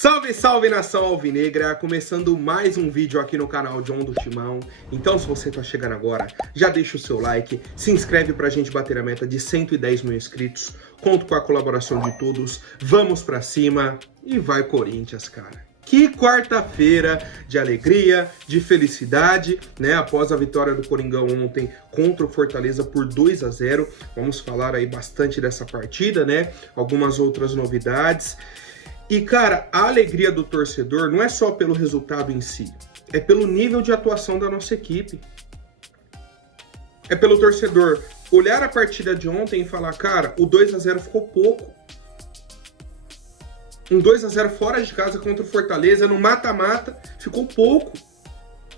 Salve, salve nação alvinegra, começando mais um vídeo aqui no canal John do Timão. Então se você tá chegando agora, já deixa o seu like, se inscreve pra gente bater a meta de 110 mil inscritos, conto com a colaboração de todos, vamos pra cima e vai Corinthians, cara. Que quarta-feira de alegria, de felicidade, né? Após a vitória do Coringão ontem contra o Fortaleza por 2-0, vamos falar aí bastante dessa partida, né? Algumas outras novidades. E, cara, a alegria do torcedor não é só pelo resultado em si, é pelo nível de atuação da nossa equipe. É pelo torcedor olhar a partida de ontem e falar, cara, o 2-0 ficou pouco. Um 2-0 fora de casa contra o Fortaleza, no mata-mata, ficou pouco.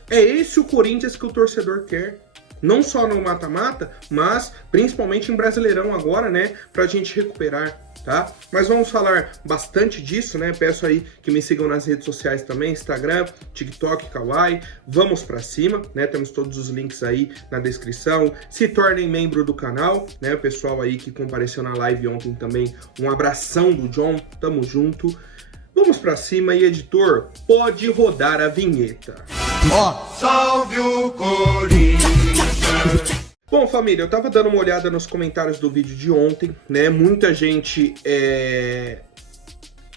É esse o Corinthians que o torcedor quer. Não só no mata-mata, mas principalmente em Brasileirão agora, né? Pra gente recuperar, tá? Mas vamos falar bastante disso, né? Peço aí que me sigam nas redes sociais também, Instagram, TikTok, Kawaii. Vamos pra cima, né? Temos todos os links aí na descrição. Se tornem membro do canal, né? O pessoal aí que compareceu na live ontem também, um abração do John, tamo junto. Vamos pra cima e, editor, pode rodar a vinheta. Ó, salve o Corinthians! Bom, família, eu tava dando uma olhada nos comentários do vídeo de ontem, né? Muita gente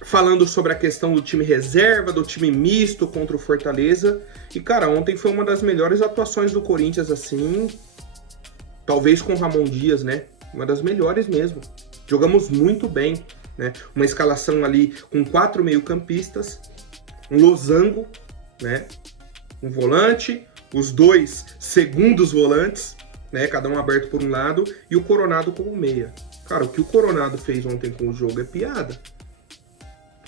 falando sobre a questão do time reserva, do time misto contra o Fortaleza. E, cara, ontem foi uma das melhores atuações do Corinthians, assim, talvez com o Ramon Dias, né? Uma das melhores mesmo. Jogamos muito bem, né? Uma escalação ali com 4 meio-campistas, um losango, né? Um volante, os 2 segundos volantes, né, cada um aberto por um lado, e o Coronado como meia. Cara, o que o Coronado fez ontem com o jogo é piada.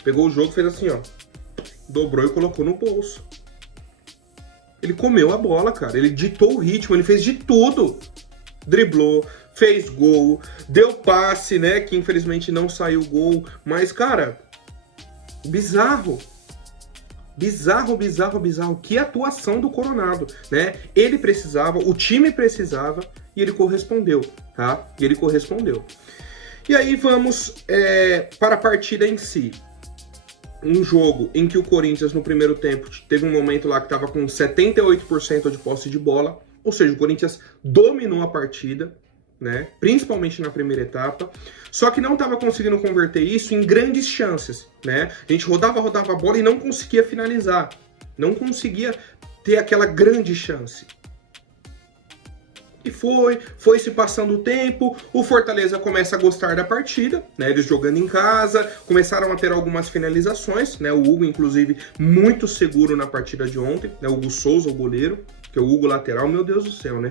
Pegou o jogo, fez assim, ó, dobrou e colocou no bolso. Ele comeu a bola, cara, ele ditou o ritmo, ele fez de tudo. Driblou, fez gol, deu passe, né, que infelizmente não saiu gol, mas, cara, bizarro. Bizarro. Que atuação do Coronado, né? Ele precisava, o time precisava e ele correspondeu, tá? E aí vamos para a partida em si. Um jogo em que o Corinthians no primeiro tempo teve um momento lá que estava com 78% de posse de bola, ou seja, o Corinthians dominou a partida, né? Principalmente na primeira etapa, só que não estava conseguindo converter isso em grandes chances, né? A gente rodava a bola e não conseguia finalizar, não conseguia ter aquela grande chance. E foi se passando o tempo, o Fortaleza começa a gostar da partida, né? Eles jogando em casa, começaram a ter algumas finalizações, né? O Hugo, inclusive, muito seguro na partida de ontem, né? O Hugo Souza, o goleiro, que é o Hugo lateral, meu Deus do céu, né?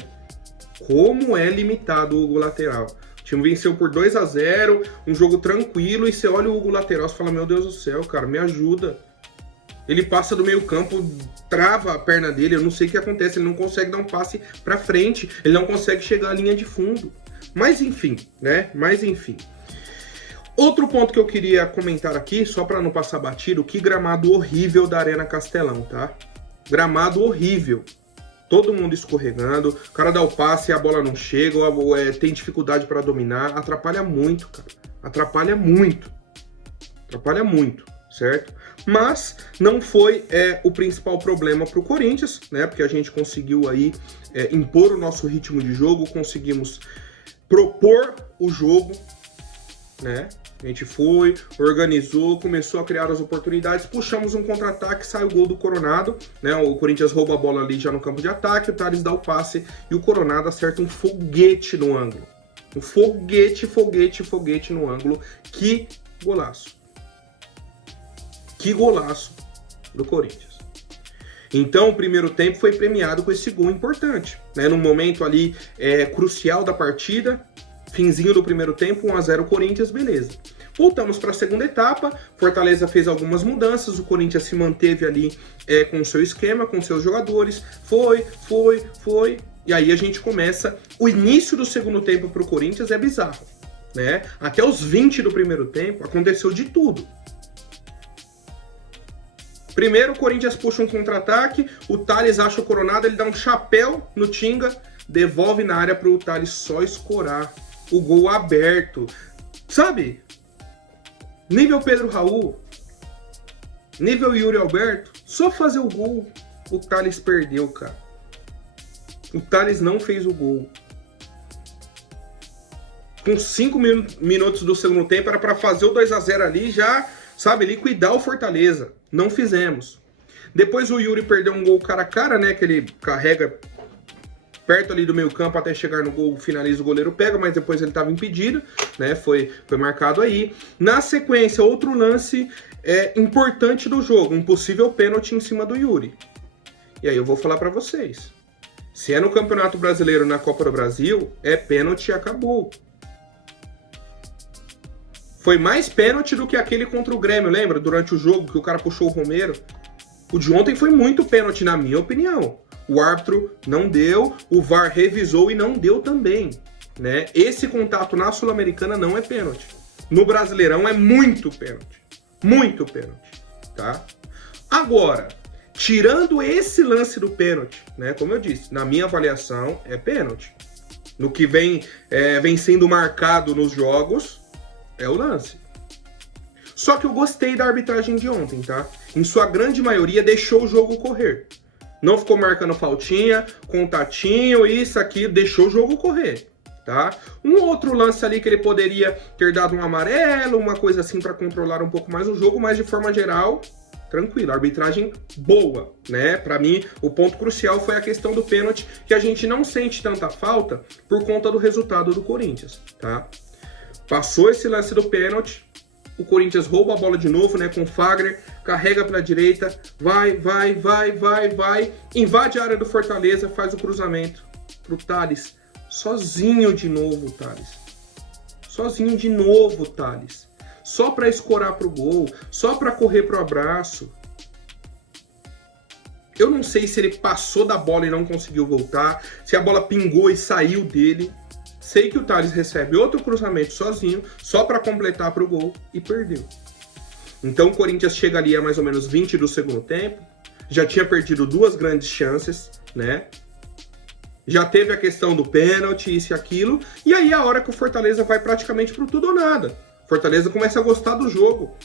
Como é limitado o Hugo lateral. O time venceu por 2-0, um jogo tranquilo, e você olha o Hugo lateral e fala, meu Deus do céu, cara, me ajuda. Ele passa do meio campo, trava a perna dele, eu não sei o que acontece, ele não consegue dar um passe pra frente, ele não consegue chegar à linha de fundo. Mas enfim, né, Outro ponto que eu queria comentar aqui, só pra não passar batido, que gramado horrível da Arena Castelão, tá? Gramado horrível. Todo mundo escorregando, o cara dá o passe e a bola não chega, tem dificuldade para dominar, atrapalha muito, cara. Atrapalha muito, certo? Mas não foi o principal problema para o Corinthians, né? Porque a gente conseguiu aí impor o nosso ritmo de jogo, conseguimos propor o jogo, né? A gente foi, organizou, começou a criar as oportunidades, puxamos um contra-ataque, sai o gol do Coronado, né? O Corinthians rouba a bola ali já no campo de ataque, o Thales dá o passe e o Coronado acerta um foguete no ângulo. Um foguete no ângulo. Que golaço. Que golaço do Corinthians. Então o primeiro tempo foi premiado com esse gol importante, né? Num momento ali crucial da partida, finzinho do primeiro tempo, 1-0 Corinthians, beleza. Voltamos para a segunda etapa, Fortaleza fez algumas mudanças, o Corinthians se manteve ali com o seu esquema, com seus jogadores, foi, e aí a gente começa, o início do segundo tempo para o Corinthians é bizarro, né? Até os 20 do primeiro tempo aconteceu de tudo. Primeiro o Corinthians puxa um contra-ataque, o Thales acha o Coronado, ele dá um chapéu no Tinga, devolve na área para o Thales só escorar. O gol aberto, sabe? Nível Pedro Raul. Nível Yuri Alberto, só fazer o gol, o Tales perdeu, cara. O Tales não fez o gol. Com 5 minutos do segundo tempo, era para fazer o 2-0 ali, já, sabe, liquidar o Fortaleza. Não fizemos. Depois o Yuri perdeu um gol cara a cara, né, que ele carrega perto ali do meio campo até chegar no gol, finaliza, o goleiro pega, mas depois ele estava impedido, né, foi marcado aí. Na sequência, outro lance importante do jogo, um possível pênalti em cima do Yuri. E aí eu vou falar para vocês. Se é no Campeonato Brasileiro, na Copa do Brasil, é pênalti e acabou. Foi mais pênalti do que aquele contra o Grêmio, lembra? Durante o jogo, que o cara puxou o Romero. O de ontem foi muito pênalti, na minha opinião. O árbitro não deu, o VAR revisou e não deu também, né? Esse contato na Sul-Americana não é pênalti. No Brasileirão é muito pênalti. Muito pênalti, tá? Agora, tirando esse lance do pênalti, né? Como eu disse, na minha avaliação, é pênalti. No que vem sendo marcado nos jogos, é o lance. Só que eu gostei da arbitragem de ontem, tá? Em sua grande maioria, deixou o jogo correr. Não ficou marcando faltinha, contatinho, isso aqui, deixou o jogo correr, tá? Um outro lance ali que ele poderia ter dado um amarelo, uma coisa assim para controlar um pouco mais o jogo, mas de forma geral, tranquilo, arbitragem boa, né? Para mim, o ponto crucial foi a questão do pênalti, que a gente não sente tanta falta por conta do resultado do Corinthians, tá? Passou esse lance do pênalti, o Corinthians rouba a bola de novo, né, com o Fagner, carrega pela direita, vai, invade a área do Fortaleza, faz o cruzamento pro Tales, sozinho de novo, Tales. Sozinho de novo, Tales. Só para escorar pro gol, só para correr pro abraço. Eu não sei se ele passou da bola e não conseguiu voltar, se a bola pingou e saiu dele. Sei que o Tales recebe outro cruzamento sozinho, só para completar para o gol, e perdeu. Então o Corinthians chega ali a mais ou menos 20 do segundo tempo, já tinha perdido 2 grandes chances, né? Já teve a questão do pênalti, isso e aquilo, e aí é a hora que o Fortaleza vai praticamente pro tudo ou nada. O Fortaleza começa a gostar do jogo,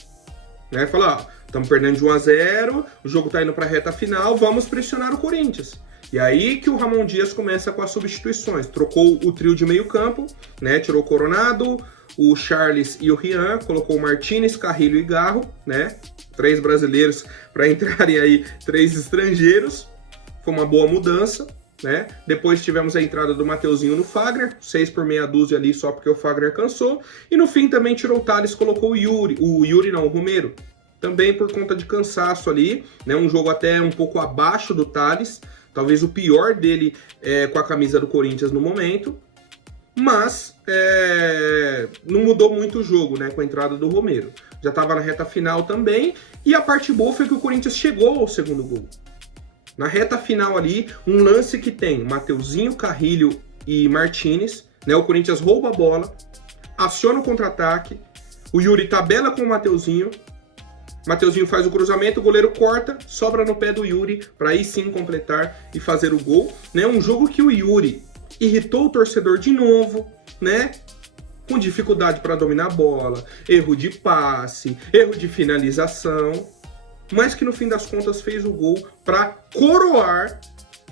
né? Fala, estamos perdendo de 1-0, o jogo tá indo para a reta final, vamos pressionar o Corinthians. E aí que o Ramon Dias começa com as substituições. Trocou o trio de meio campo, né? Tirou o Coronado, o Charles e o Rian, colocou o Martínez, Carrilho e Garro, né? 3 brasileiros para entrarem aí 3 estrangeiros. Foi uma boa mudança, né? Depois tivemos a entrada do Mateuzinho no Fagner, 6 por meia dúzia ali só porque o Fagner cansou. E no fim também tirou o Tales, colocou o Romero. Também por conta de cansaço ali, né? Um jogo até um pouco abaixo do Tales. Talvez o pior dele com a camisa do Corinthians no momento. Mas não mudou muito o jogo, né? Com a entrada do Romero. Já estava na reta final também. E a parte boa foi que o Corinthians chegou ao segundo gol. Na reta final ali, um lance que tem Mateuzinho, Carrilho e Martínez. Né? O Corinthians rouba a bola, aciona o contra-ataque. O Yuri tabela com o Mateuzinho. Mateuzinho faz o cruzamento, o goleiro corta, sobra no pé do Yuri para aí sim completar e fazer o gol, né? Um jogo que o Yuri irritou o torcedor de novo, né? Com dificuldade para dominar a bola, erro de passe, erro de finalização, mas que no fim das contas fez o gol para coroar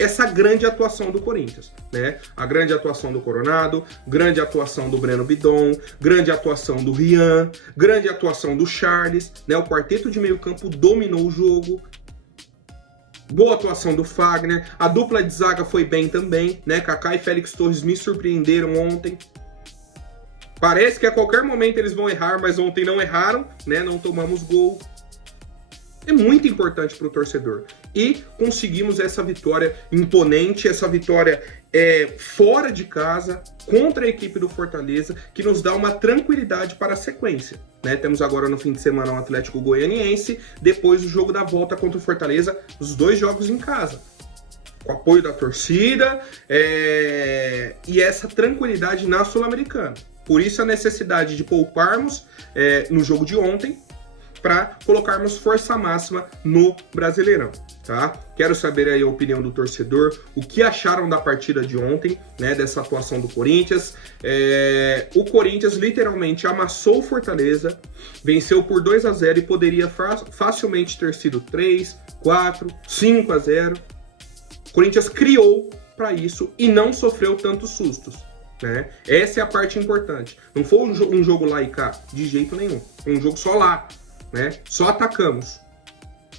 essa grande atuação do Corinthians, né? A grande atuação do Coronado, grande atuação do Breno Bidon, grande atuação do Rian, grande atuação do Charles, né? O quarteto de meio campo dominou o jogo. Boa atuação do Fagner, a dupla de zaga foi bem também, né? Kaká e Félix Torres me surpreenderam ontem. Parece que a qualquer momento eles vão errar, mas ontem não erraram, né? Não tomamos gol. É muito importante para o torcedor. E conseguimos essa vitória imponente, essa vitória fora de casa, contra a equipe do Fortaleza, que nos dá uma tranquilidade para a sequência. Né? Temos agora no fim de semana o Atlético Goianiense, depois o jogo da volta contra o Fortaleza, os 2 jogos em casa. Com apoio da torcida e essa tranquilidade na Sul-Americana. Por isso a necessidade de pouparmos no jogo de ontem, para colocarmos força máxima no Brasileirão, tá? Quero saber aí a opinião do torcedor, o que acharam da partida de ontem, né, dessa atuação do Corinthians. O Corinthians literalmente amassou o Fortaleza, venceu por 2-0 e poderia facilmente ter sido 3, 4, 5-0. O Corinthians criou para isso e não sofreu tantos sustos, né? Essa é a parte importante. Não foi um jogo lá e cá, de jeito nenhum. Foi um jogo só lá, né? Só atacamos.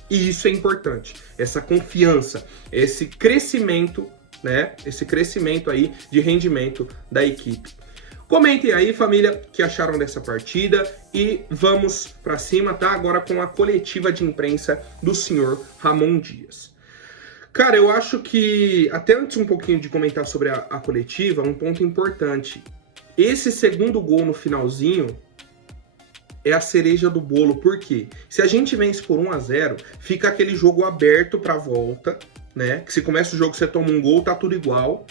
E isso é importante. Essa confiança, esse crescimento, né? Esse crescimento aí de rendimento da equipe. Comentem aí, família, o que acharam dessa partida e vamos para cima, tá? Agora com a coletiva de imprensa do senhor Ramon Dias. Cara, eu acho que, até antes um pouquinho de comentar sobre a coletiva, um ponto importante. Esse segundo gol no finalzinho é a cereja do bolo, porque se a gente vence por 1-0, fica aquele jogo aberto pra volta, né? Que se começa o jogo, você toma um gol, tá tudo igual.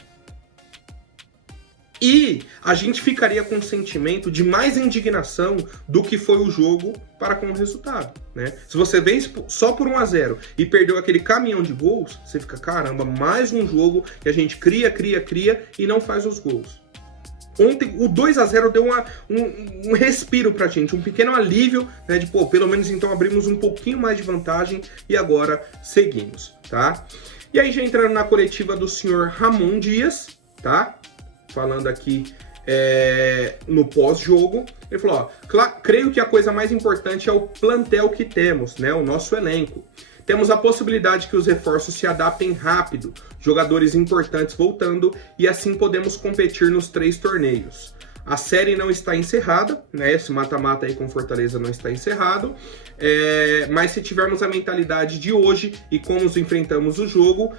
E a gente ficaria com um sentimento de mais indignação do que foi o jogo para com o resultado, né? Se você vence só por 1-0 e perdeu aquele caminhão de gols, você fica, caramba, mais um jogo que a gente cria e não faz os gols. Ontem o 2-0 deu um respiro pra gente, um pequeno alívio, né, de pô, pelo menos então abrimos um pouquinho mais de vantagem e agora seguimos, tá? E aí já entrando na coletiva do senhor Ramon Dias, tá? Falando aqui no pós-jogo, ele falou, ó, creio que a coisa mais importante é o plantel que temos, né, o nosso elenco. Temos a possibilidade que os reforços se adaptem rápido, jogadores importantes voltando, e assim podemos competir nos 3 torneios. A série não está encerrada, né? Esse mata-mata aí com Fortaleza não está encerrado, mas se tivermos a mentalidade de hoje e como enfrentamos o jogo,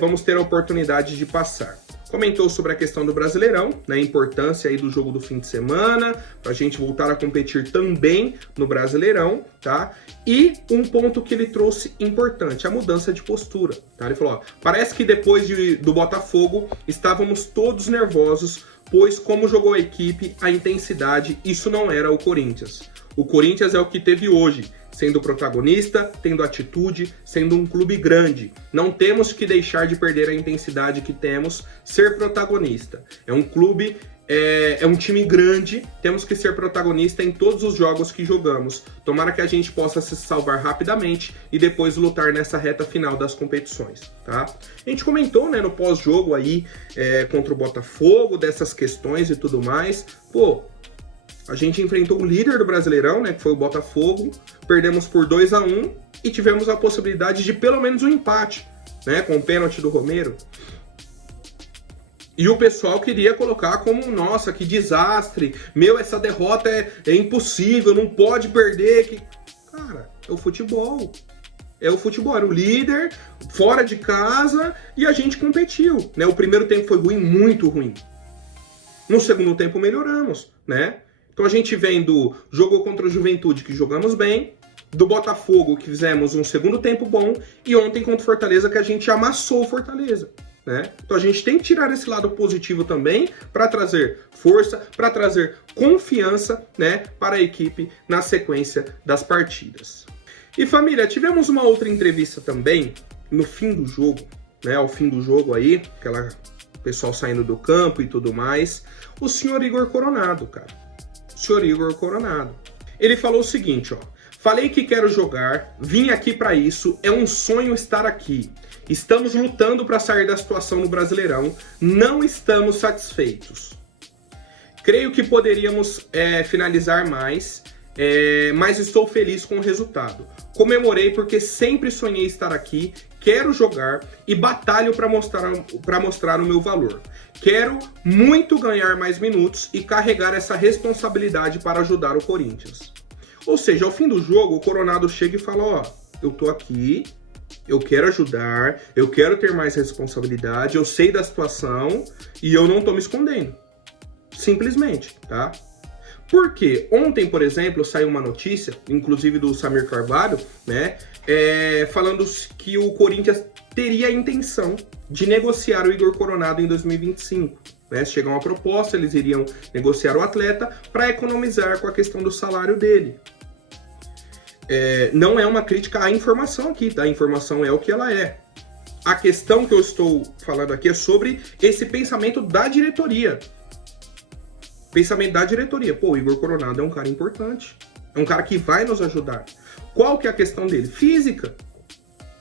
vamos ter a oportunidade de passar. Comentou sobre a questão do Brasileirão, né, a importância aí do jogo do fim de semana, para a gente voltar a competir também no Brasileirão, tá? E um ponto que ele trouxe importante, a mudança de postura, tá? Ele falou, ó, parece que depois do Botafogo estávamos todos nervosos, pois como jogou a equipe, a intensidade, isso não era o Corinthians. O Corinthians é o que teve hoje, sendo protagonista, tendo atitude, sendo um clube grande. Não temos que deixar de perder a intensidade que temos, ser protagonista. É um clube, é um time grande, temos que ser protagonista em todos os jogos que jogamos. Tomara que a gente possa se salvar rapidamente e depois lutar nessa reta final das competições, tá? A gente comentou, né, no pós-jogo aí, contra o Botafogo, dessas questões e tudo mais. Pô, a gente enfrentou o líder do Brasileirão, né, que foi o Botafogo, perdemos por 2-1 e tivemos a possibilidade de pelo menos um empate, né, com o pênalti do Romero. E o pessoal queria colocar como, nossa, que desastre, essa derrota é impossível, não pode perder. Cara, é o futebol. É o futebol, era o líder, fora de casa, e a gente competiu, né? O primeiro tempo foi ruim, muito ruim. No segundo tempo melhoramos, né? Então a gente vem do jogo contra o Juventude, que jogamos bem, do Botafogo, que fizemos um segundo tempo bom, e ontem contra o Fortaleza, que a gente amassou o Fortaleza, né? Então a gente tem que tirar esse lado positivo também, para trazer força, para trazer confiança, né, para a equipe na sequência das partidas. E família, tivemos uma outra entrevista também, no fim do jogo, né, ao fim do jogo aí, aquela pessoal saindo do campo e tudo mais, o senhor Igor Coronado, cara. Senhor Igor Coronado. Ele falou o seguinte, ó: falei que quero jogar, vim aqui para isso, é um sonho estar aqui. Estamos lutando para sair da situação no Brasileirão, não estamos satisfeitos. Creio que poderíamos finalizar mais, mas estou feliz com o resultado. Comemorei porque sempre sonhei estar aqui, quero jogar e batalho para mostrar o meu valor. Quero muito ganhar mais minutos e carregar essa responsabilidade para ajudar o Corinthians. Ou seja, ao fim do jogo, o Coronado chega e fala, ó, eu tô aqui, eu quero ajudar, eu quero ter mais responsabilidade, eu sei da situação e eu não tô me escondendo. Simplesmente, tá? Porque ontem, por exemplo, saiu uma notícia, inclusive do Samir Carvalho, né, falando que o Corinthians teria a intenção de negociar o Igor Coronado em 2025. né? Se chegar uma proposta, eles iriam negociar o atleta para economizar com a questão do salário dele. Não é uma crítica à informação aqui, tá? A informação é o que ela é. A questão que eu estou falando aqui é sobre esse pensamento da diretoria. Pensamento da diretoria. Pô, o Igor Coronado é um cara importante. É um cara que vai nos ajudar. Qual que é a questão dele? Física.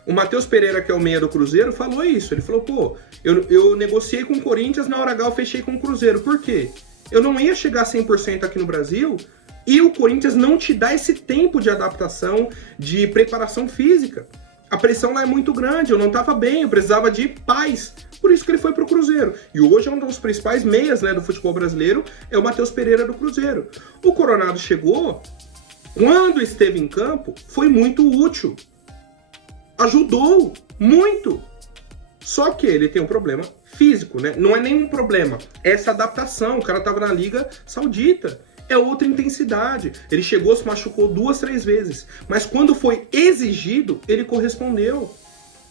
O Matheus Pereira, que é o meia do Cruzeiro, falou isso. Ele falou, pô, eu negociei com o Corinthians, na hora H eu fechei com o Cruzeiro. Por quê? Eu não ia chegar a 100% aqui no Brasil e o Corinthians não te dá esse tempo de adaptação, de preparação física. A pressão lá é muito grande, eu não estava bem, eu precisava de paz. Por isso que ele foi pro Cruzeiro. E hoje é um dos principais meias, né, do futebol brasileiro, é o Matheus Pereira do Cruzeiro. O Coronado chegou, quando esteve em campo, foi muito útil. Ajudou muito. Só que ele tem um problema físico, né? Não é nenhum problema, é essa adaptação. O cara tava na Liga Saudita. É outra intensidade. Ele chegou, se machucou 2, 3 vezes. Mas quando foi exigido, ele correspondeu.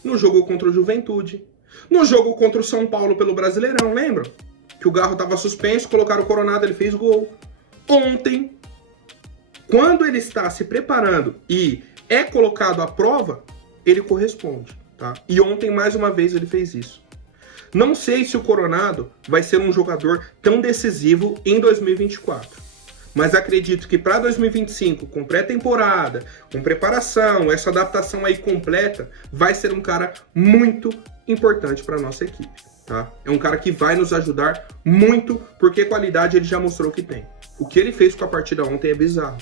No jogo contra o Juventude. No jogo contra o São Paulo pelo Brasileirão, lembram? Que o Garro estava suspenso, colocaram o Coronado, ele fez gol. Ontem, quando ele está se preparando e é colocado à prova, ele corresponde, tá? E ontem, mais uma vez, ele fez isso. Não sei se o Coronado vai ser um jogador tão decisivo em 2024. Mas acredito que para 2025, com pré-temporada, com preparação, essa adaptação aí completa, vai ser um cara muito importante para a nossa equipe, tá? É um cara que vai nos ajudar muito, porque qualidade ele já mostrou que tem. O que ele fez com a partida ontem é bizarro.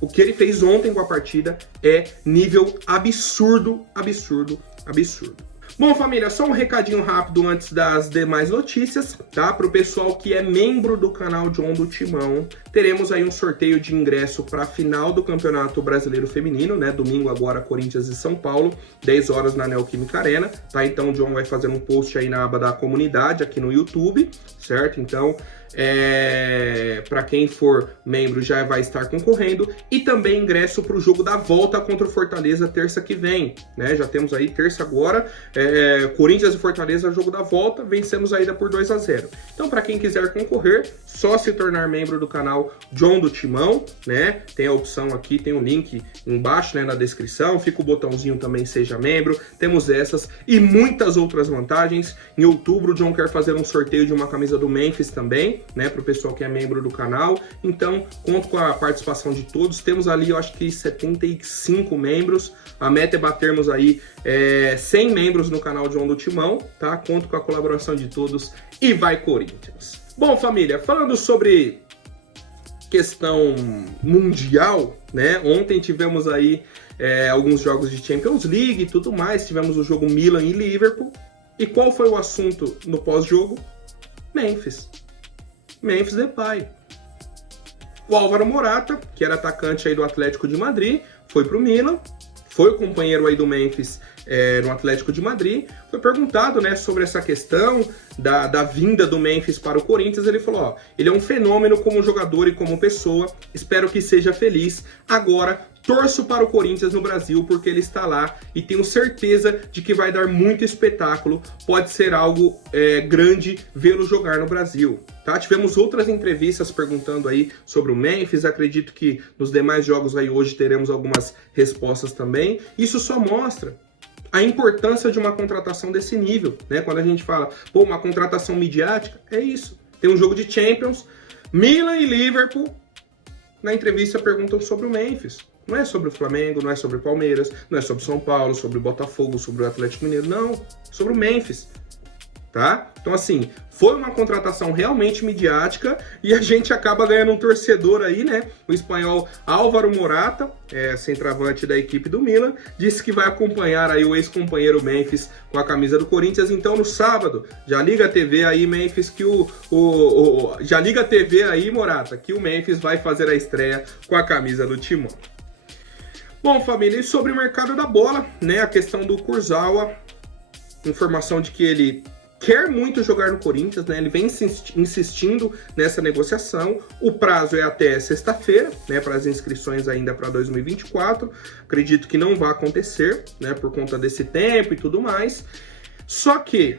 O que ele fez ontem com a partida é nível absurdo, absurdo, absurdo. Bom, família, só um recadinho rápido antes das demais notícias, tá? Para o pessoal que é membro do canal John do Timão, teremos aí um sorteio de ingresso para a final do Campeonato Brasileiro Feminino, né? Domingo agora, Corinthians e São Paulo, 10 horas na Neoquímica Arena, tá? Então o John vai fazer um post aí na aba da comunidade, aqui no YouTube, certo? Então, para quem for membro já vai estar concorrendo, e também ingresso para o jogo da volta contra o Fortaleza terça que vem, né? Já temos aí terça agora, Corinthians e Fortaleza, jogo da volta, vencemos a ida por 2-0. Então, para quem quiser concorrer, só se tornar membro do canal John do Timão, né? Tem a opção aqui, tem o link embaixo, né, na descrição, fica o botãozinho também seja membro. Temos essas e muitas outras vantagens. Em outubro o John quer fazer um sorteio de uma camisa do Memphis também, né, para o pessoal que é membro do canal. Então, conto com a participação de todos. Temos ali, eu acho que 75 membros. A meta é batermos aí 100 membros no canal John do Timão, tá? Conto com a colaboração de todos e vai Corinthians! Bom, família, falando sobre questão mundial, né? Ontem tivemos aí alguns jogos de Champions League e tudo mais. Tivemos o jogo Milan e Liverpool. E qual foi o assunto no pós-jogo? Memphis. Memphis Depay. O Álvaro Morata, que era atacante aí do Atlético de Madrid, foi pro Milan, foi o companheiro aí do Memphis no Atlético de Madrid, foi perguntado, né, sobre essa questão da vinda do Memphis para o Corinthians. Ele falou, ó, ele é um fenômeno como jogador e como pessoa, espero que seja feliz, agora torço para o Corinthians no Brasil porque ele está lá e tenho certeza de que vai dar muito espetáculo, pode ser algo grande vê-lo jogar no Brasil. Tá? Tivemos outras entrevistas perguntando aí sobre o Memphis, acredito que nos demais jogos aí hoje teremos algumas respostas também. Isso só mostra a importância de uma contratação desse nível, né? Quando a gente fala, pô, uma contratação midiática, é isso. Tem um jogo de Champions, Milan e Liverpool, na entrevista perguntam sobre o Memphis. Não é sobre o Flamengo, não é sobre o Palmeiras, não é sobre o São Paulo, sobre o Botafogo, sobre o Atlético Mineiro, não, sobre o Memphis, tá? Então, assim, foi uma contratação realmente midiática e a gente acaba ganhando um torcedor aí, né? O espanhol Álvaro Morata, centroavante da equipe do Milan, disse que vai acompanhar aí o ex-companheiro Memphis com a camisa do Corinthians. Então, no sábado, já liga a TV aí, Memphis, que já liga a TV aí, Morata, que o Memphis vai fazer a estreia com a camisa do Timão. Bom, família, e sobre o mercado da bola, né? A questão do Kurzawa, informação de que ele quer muito jogar no Corinthians, né? Ele vem insistindo nessa negociação. O prazo é até sexta-feira, né? Para as inscrições ainda para 2024. Acredito que não vai acontecer, né? Por conta desse tempo e tudo mais. Só que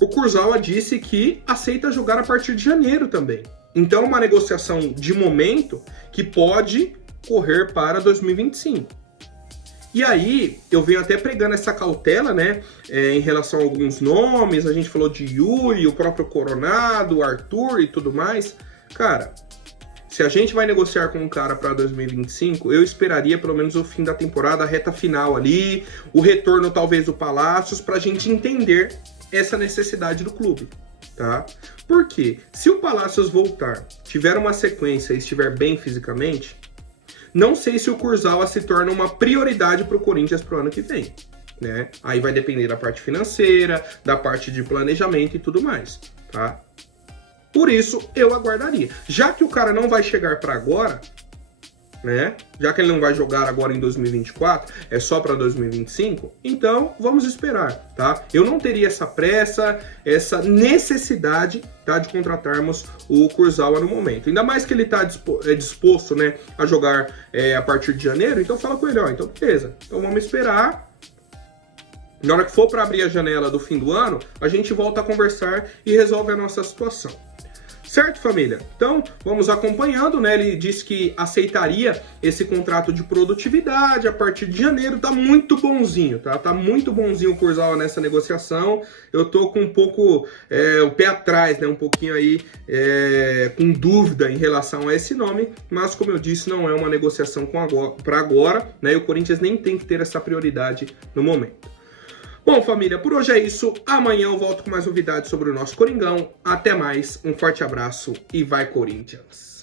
o Kurzawa disse que aceita jogar a partir de janeiro também. Então, uma negociação de momento que pode correr para 2025. E aí, eu venho até pregando essa cautela, né, em relação a alguns nomes, a gente falou de Yuri, o próprio Coronado, o Arthur e tudo mais. Cara, se a gente vai negociar com um cara para 2025, eu esperaria pelo menos o fim da temporada, a reta final ali, o retorno talvez do Palácios, para a gente entender essa necessidade do clube, tá? Porque se o Palácios voltar, tiver uma sequência e estiver bem fisicamente, não sei se o Kurzawa se torna uma prioridade para o Corinthians pro ano que vem, né? Aí vai depender da parte financeira, da parte de planejamento e tudo mais, tá? Por isso, eu aguardaria. Já que o cara não vai chegar para agora, né? Já que ele não vai jogar agora em 2024, é só para 2025, então vamos esperar, tá? Eu não teria essa pressa, essa necessidade, tá, de contratarmos o Kurzawa no momento. Ainda mais que ele tá disposto, né, a jogar a partir de janeiro, então fala com ele, ó, então beleza, então vamos esperar. Na hora que for para abrir a janela do fim do ano, a gente volta a conversar e resolve a nossa situação. Certo, família? Então, vamos acompanhando, né? Ele disse que aceitaria esse contrato de produtividade a partir de janeiro. Tá muito bonzinho, tá? Tá muito bonzinho o Kurzawa nessa negociação. Eu tô com um pouco o pé atrás, né? Um pouquinho aí com dúvida em relação a esse nome. Mas, como eu disse, não é uma negociação para agora, né? E o Corinthians nem tem que ter essa prioridade no momento. Bom, família, por hoje é isso. Amanhã eu volto com mais novidades sobre o nosso Coringão. Até mais, um forte abraço e vai Corinthians!